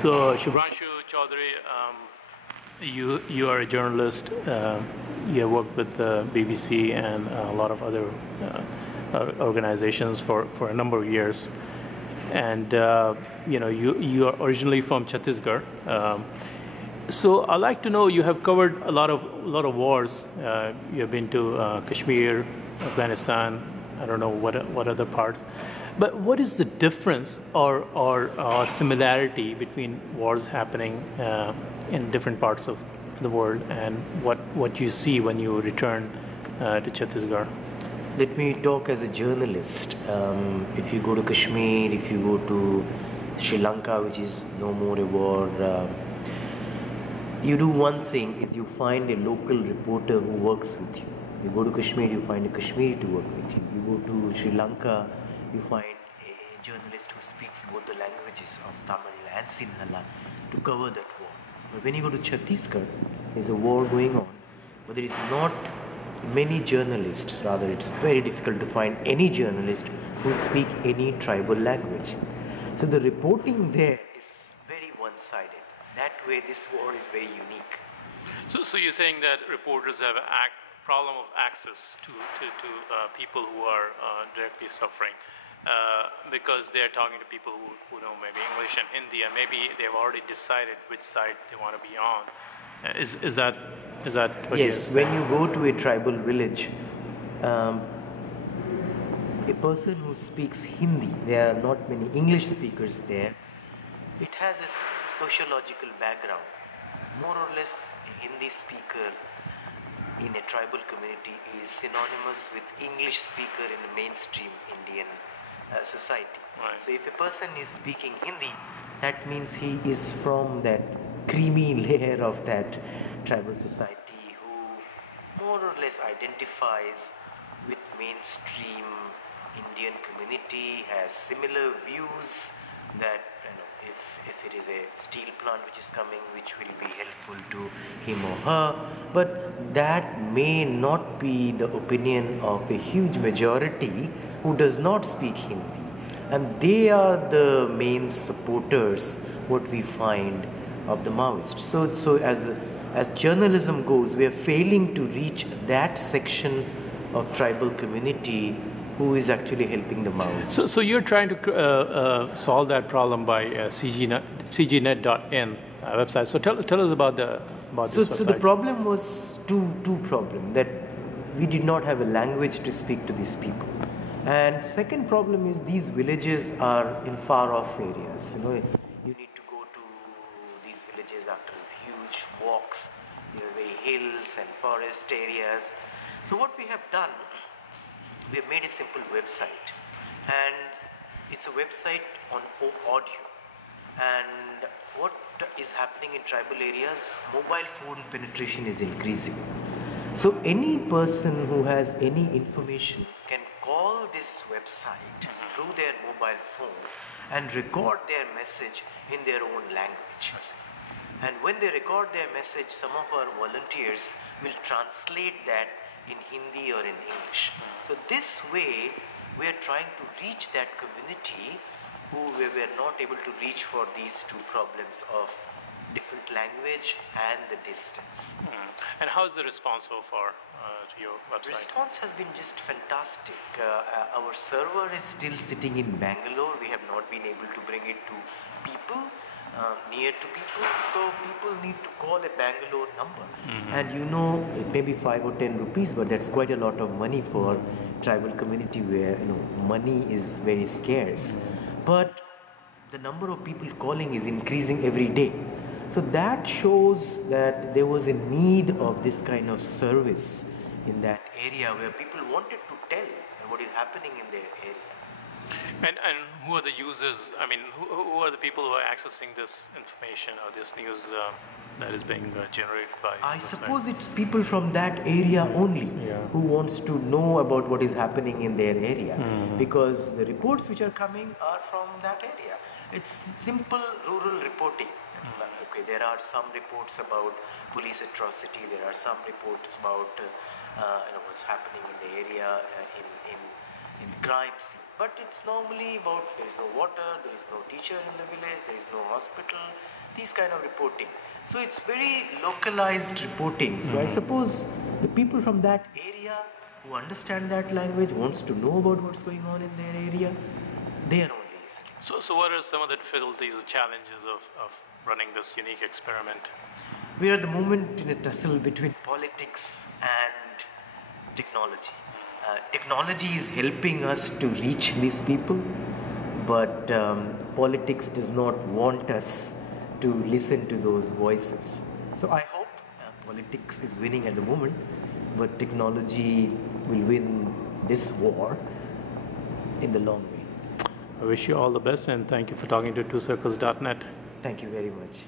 So, Shubhranshu Choudhary, you are a journalist. You have worked with the BBC and a lot of other organizations for a number of years. And you are originally from Chhattisgarh. So I'd like to know, you have covered a lot of wars. You have been to Kashmir, Afghanistan. I don't know what other parts. But what is the difference or similarity between wars happening in different parts of the world and what you see when you return to Chhattisgarh? Let me talk as a journalist. If you go to Kashmir, if you go to Sri Lanka, which is no more a war, you do one thing is you find a local reporter who works with you. You go to Kashmir, you find a Kashmiri to work with you. You go to Sri Lanka, you find a journalist who speaks both the languages of Tamil and Sinhala to cover that war. But when you go to Chhattisgarh, there's a war going on, but there is not many journalists, rather it's very difficult to find any journalist who speak any tribal language. So the reporting there is very one-sided. That way this war is very unique. So you're saying that reporters have a problem of access to people who are directly suffering because they're talking to people who know maybe English and Hindi, and maybe they've already decided which side they want to be on. Is that what yes, when you go to a tribal village, a person who speaks Hindi, there are not many English speakers there. It has a sociological background. More or less, a Hindi speaker in a tribal community is synonymous with English speaker in a mainstream Indian society. Right. So if a person is speaking Hindi, that means he is from that creamy layer of that tribal society who more or less identifies with mainstream Indian community, has similar views that if it is a steel plant which is coming, which will be helpful to him or her, but that may not be the opinion of a huge majority who does not speak Hindi, and they are the main supporters, what we find, of the Maoists. So as journalism goes, we are failing to reach that section of tribal community who is actually helping the Maoists. So you're trying to solve that problem by CGNet.in website. So tell us about this website. So the problem was two problems, that we did not have a language to speak to these people, and second problem is these villages are in far off areas. You need to go to these villages after huge walks. There are very hills and forest areas. So what we have done, we have made a simple website, and it's a website on audio. And what is happening in tribal areas, mobile phone penetration is increasing. So any person who has any information can call this website through their mobile phone and record their message in their own language. And when they record their message, some of our volunteers will translate that in Hindi or in English. So this way we are trying to reach that community who we were not able to reach for these two problems of different language and the distance. And how's the response so far to your website? Response has been just fantastic. Our server is still sitting in Bangalore. We have not been able to bring it to people, near to people, so people need to call a Bangalore number. And it may be 5 or 10 rupees, but that's quite a lot of money for tribal community where money is very scarce. But the number of people calling is increasing every day. So that shows that there was a need of this kind of service in that area where people wanted to tell what is happening in their area. And who are the users? I mean, who are the people who are accessing this information or this news that is being generated by? I suppose it's people from that area only who wants to know about what is happening in their area, because the reports which are coming are from that area. It's simple rural reporting. Okay, there are some reports about police atrocity. There are some reports about what's happening in the area in in crime scene. But it's normally about there is no water, there is no teacher in the village, there is no hospital, these kind of reporting. So it's very localized reporting. So I suppose the people from that area who understand that language, wants to know about what's going on in their area, they are only listening. So what are some of the difficulties or challenges of running this unique experiment? We are at the moment in a tussle between politics and technology. Technology is helping us to reach these people, but politics does not want us to listen to those voices. So I hope politics is winning at the moment, but technology will win this war in the long way. I wish you all the best and thank you for talking to twocircles.net. Thank you very much.